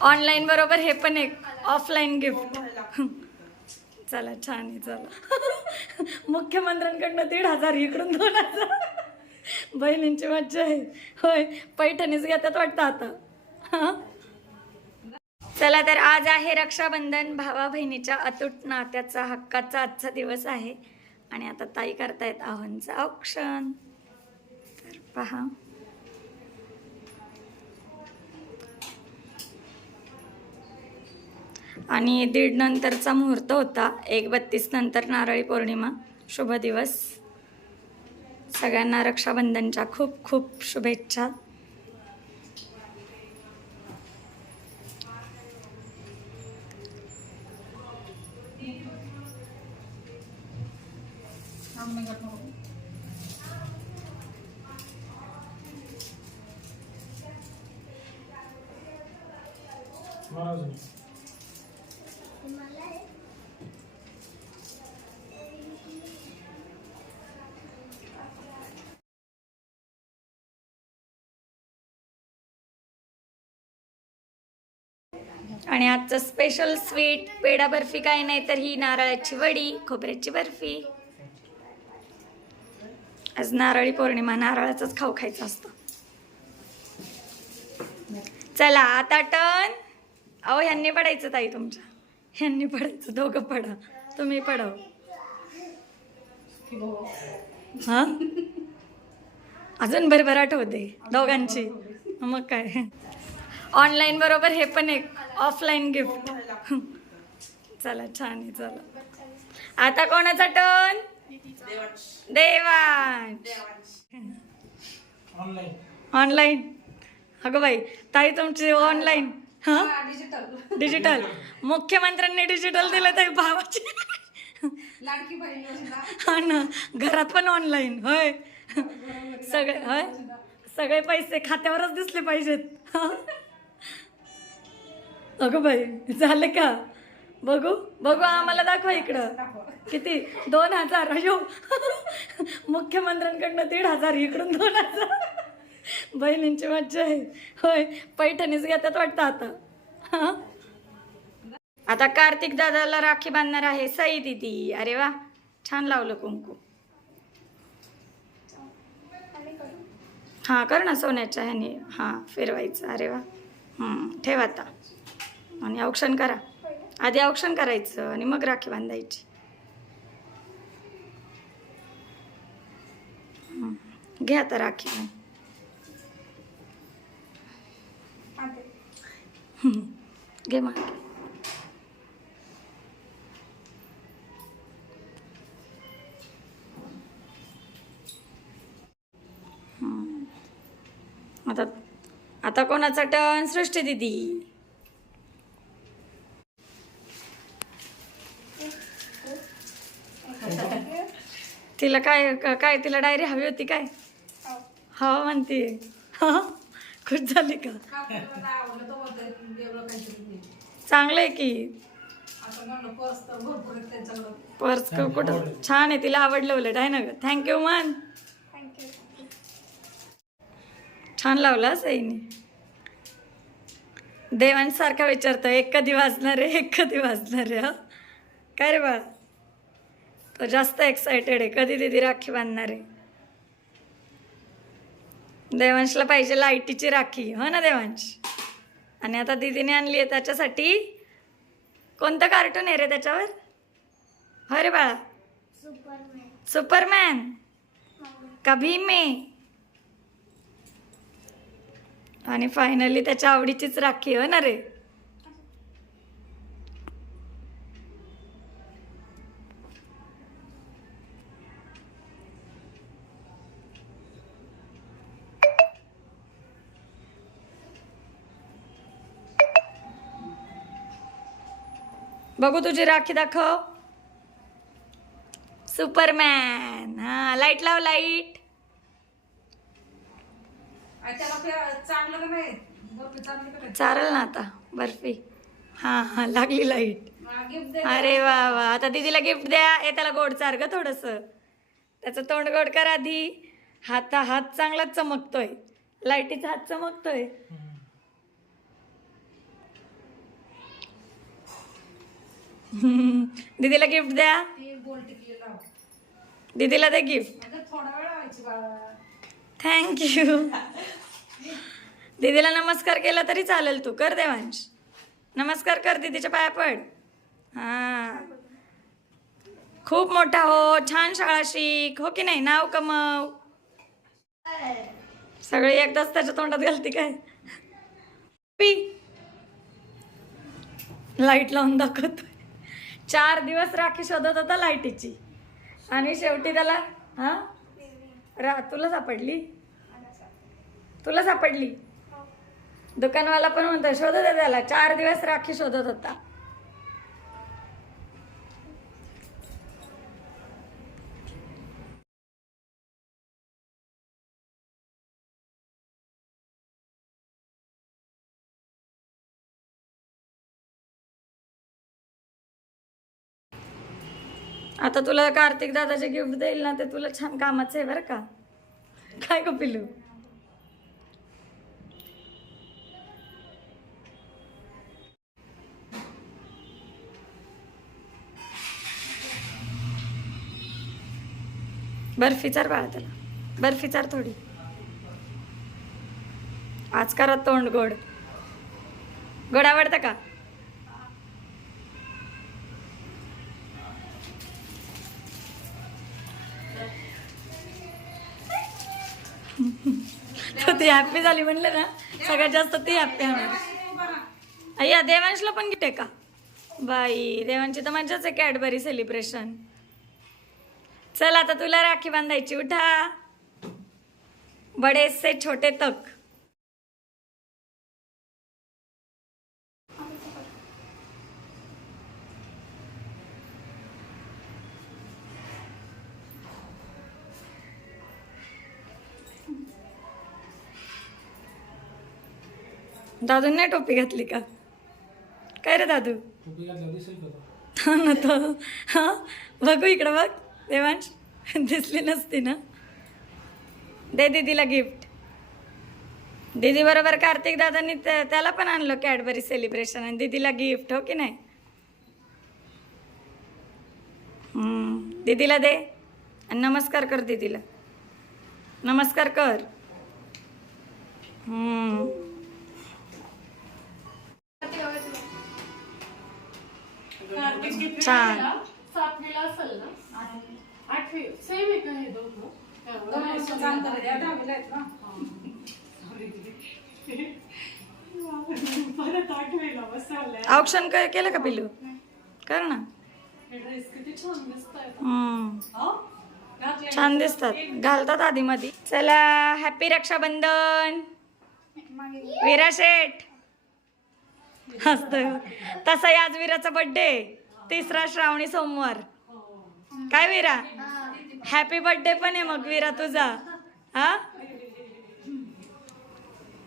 Online बरोबर हे पण एक ऑफलाईन गिफ्ट चला छान आहे चला. मुख्यमंत्र्यांकडनं दीड हजार इकडून दोन हजार. बहिणींची मज्जा आहे. होय पैठणीच घेतात वाटतं आता. चला तर आज आहे रक्षाबंधन. भावा बहिणीच्या अतूट नात्याचा हक्काचा आजचा दिवस आहे. आणि आता ताई करतायत आव्हानचं औक्षण तर पहा. आणि दीड नंतरचा मुहूर्त होता. एक बत्तीस नंतर नारळी पौर्णिमा. शुभ दिवस. सगळ्यांना रक्षाबंधनच्या खूप खूप शुभेच्छा. आणि आजचं स्पेशल स्वीट पेढा बर्फी काय नाही तर ही नारळाची वडी खोबऱ्याची बर्फी. आज नारळी पौर्णिमा नारळाचाच खाऊ खायचा असतो. चला आता टन अहो ह्यांनी पडायचं ताई तुमच्या. ह्यांनी पडायचं दोघं पडा. तुम्ही पडाव हा? अजून भरभराट होते दोघांची. मग काय? ऑनलाईन बरोबर हे पण एक ऑफलाईन गिफ्ट चला छान आहे चला. आता कोणाचा टर्न देवांश. ऑनलाईन अगं बाई ताई तुमची ऑनलाईन हा? डिजिटल मुख्यमंत्र्यांनी डिजिटल दिलं ताई भावाची. लाडकी बहीण योजना. हा ना. घरात पण ऑनलाईन होय. सगळे होय. सगळे पैसे खात्यावरच दिसले पाहिजेत. अगं बाई झालं का? बघू बघू आम्हाला दाखवा इकडं. किती? दोन हजार. अयो. मुख्यमंत्र्यांकडनं दीड हजार इकडून दोन हजार. बहिणींची मज्जा आहे. होय पैठणीच घेतात वाटतं आता. आता कार्तिक दादाला राखी बांधणार आहे. सई दिदी. अरे वा छान लावलं कुंकू. हां कर ना सोन्याच्या ह्याने. हां फिरवायचं. अरे वा. ठेवा ठेव आता. आणि औक्षण करा. आधी औक्षण करायचं आणि मग राखी बांधायची. घ्या आता राखी. घे मग. आता आता कोणाचा टर्न सृष्टी दिदी? तिला काय काय तिला डायरी हवी होती काय? हा. म्हणते. हा खुश झाली का. चांगलं आहे की. पर्स कुठं? छान आहे तिला आवडलं उलट आहे ना ग? थँक्यू मन छान लावला सईने देवांसारखा विचारतो एक कधी वाजणार आहे एक कधी वाजणार आहे काय रे बाळा? तो जास्त एक्सायटेड आहे कधी दिदी राखी बांधणार आहे? देवांशला पाहिजे लाईटीची राखी. हो ना देवांश? आणि आता दिदीने आणली आहे त्याच्यासाठी कोणतं कार्टून आहे रे त्याच्यावर? हो रे बाळा. सुपरमॅन. कभी मे आणि फायनली त्याच्या आवडीचीच राखी हो ना रे? बघू तुझी राखी दाखव. सुपरमॅन. हा लाइट लाव लाइट चालेल ना आता बर्फी. हां हां लागली लाइट अरे वा वा. आता दीदीला गिफ्ट द्या. ए त्याला गोड चार ग थोडंसं. त्याचं तोंड गोड कर आधी. हात हात चांगलाच चमकतोय. लाईटीचा हात चमकतोय. दीदीला गिफ्ट द्या. दीदीला दे गिफ्ट थँक्यू दीदीला नमस्कार केला तरी चालेल तू. कर देवांश. नमस्कार कर दीदीच्या पाया पड. हां. खूप मोठा हो. छान शाळा शिक. हो की नाही? नाव कमव. सगळे एकदाच त्याच्या तोंडात घालते काय? पी. लाइट लावून दाखवतो. चार दिवस राखी शोधत होता लाईटीची. आणि शेवटी त्याला हा? रा तुला सापडली? तुला सापडली? दुकानवाला पण म्हणतो शोधत त्याला. चार दिवस राखी शोधत होता. आता तुला कार्तिक दादाचे गिफ्ट देईल ना ते तुला छान कामाचं आहे बरं का. काय गं पिलू बर्फी चार बाळा त्याला. बर्फी चार थोडी. आज करा तोंड गोड. गोड आवडतं का? ती हॅपी झाली म्हणलं ना. सगळ्यात जास्त ती हॅप्पी होणार अय्या देवांशला पण घेते का? बाई देवांची तर मजाच आहे कॅडबरी सेलिब्रेशन चल आता तुला राखी बांधायची उठा. बड़ेसे छोटे तक. दादू नाही टोपी घातली का? काय रे दादू? हा ना तो. हा? बघू इकडं बघ. देवांश दिसली नसती ना? दे दीदीला गिफ्ट दीदी बरोबर कार्तिक दादांनी त्या- त्याला पण आणलं कॅडबरी सेलिब्रेशन आणि दीदीला गिफ्ट हो की नाही? हम्म, दीदीला दे. आणि नमस्कार कर दीदीला. नमस्कार कर. छान. सातवीला असेल ना? आठवी. सेम आहे का हे दोघं दोन वर्षाचं अंतर आहे, त्या दहावीला आहेत ना? परत आठवीला बसवलंय. औक्षण काय केलं का पिलू कर ना. हे ड्रेस किती छान दिसतोय हम्म. हो? घातले छान दिसतात. घालतात आधी मध्ये चला हॅपी रक्षाबंधन. वीरा शेठ. हसतोय. तसा आज वीराचा बर्थडे तिसरा श्रावणी सोमवार. काय वीरा? हॅपी बर्थडे पण आहे मग वीरा तुझा. हा?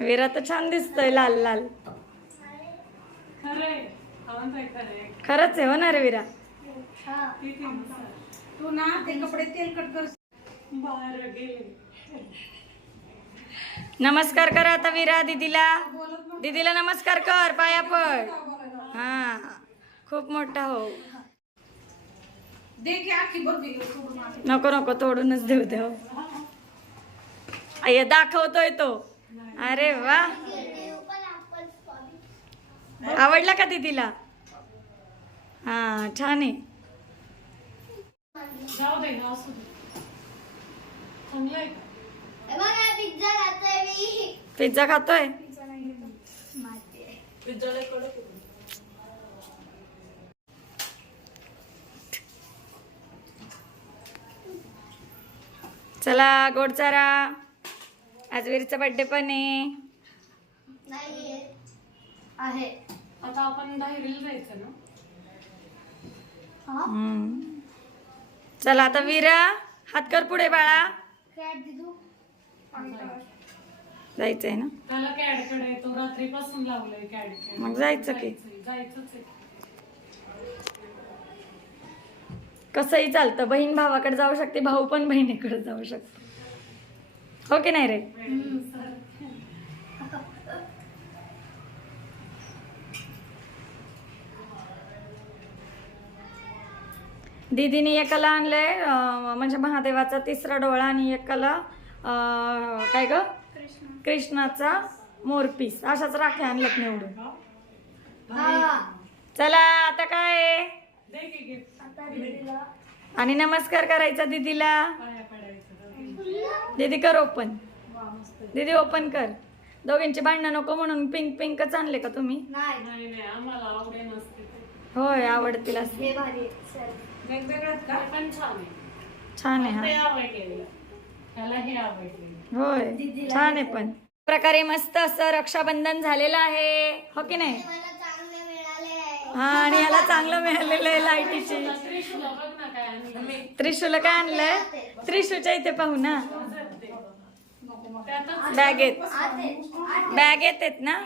वीरा तर छान दिसतोय लाल लाल. हा खरंच आहे हो ना रे वीरा. तू ना ते कपडे तेलकट कर. बरं गेले. नमस्कार कर आता वीरा दीदीला. दीदीला नमस्कार कर पाया पड. हा खूप मोठा हो. नको नको तोडूनच देऊ देव अय्या दाखवतोय तो. अरे वा. आवडला का दीदीला? हा छान आहे. चांगलं पिझ्झा खातोय मी. पिझ्झा खातोय? चला गोड चारा. आज वीरचा बर्थडे पण आहे. नाही आहे. आता आपण जायचं ना. चला आता वीरा हात कर पुढे बाळा. जायचंय ना? त्याला कॅडकडे तो रात्रीपासून लावलाय मग जायचं की? जायचंच आहे. कसंही चालतं बहीण भावाकडे जाऊ शकते भाऊ पण बहिणीकडे जाऊ शकतो. हो की नाही रे? दीदीने एकाला आणलंय म्हणजे महादेवाचा तिसरा डोळा आणि एकाला काय ग? कृष्णाचा मोरपीस अशाच राख्या आणल्यात निवडून. हा. चला आता काय? आणि नमस्कार करायचा दीदीला. दीदी कर ओपन दीदी ओपन कर. दोघींची भांडणं नको म्हणून पिंक पिंकच आणले का तुम्ही? नाही. नाही नाही आम्हाला आवडे नसते ते. होय आवडतील असं. हे छान आहे. छान आहे ते हा होय. छान आहे पण. प्रकारे मस्त असं रक्षाबंधन झालेलं आहे. हो की नाही? मला चांगले मिळाले आहे हा आणि याला चांगलं मिळालेलं आहे लाईटीची. त्रिशूला काय आणलंय. त्रिशूच्या इथे पाहू ना. बॅगेत. बॅगेत आहेत ना.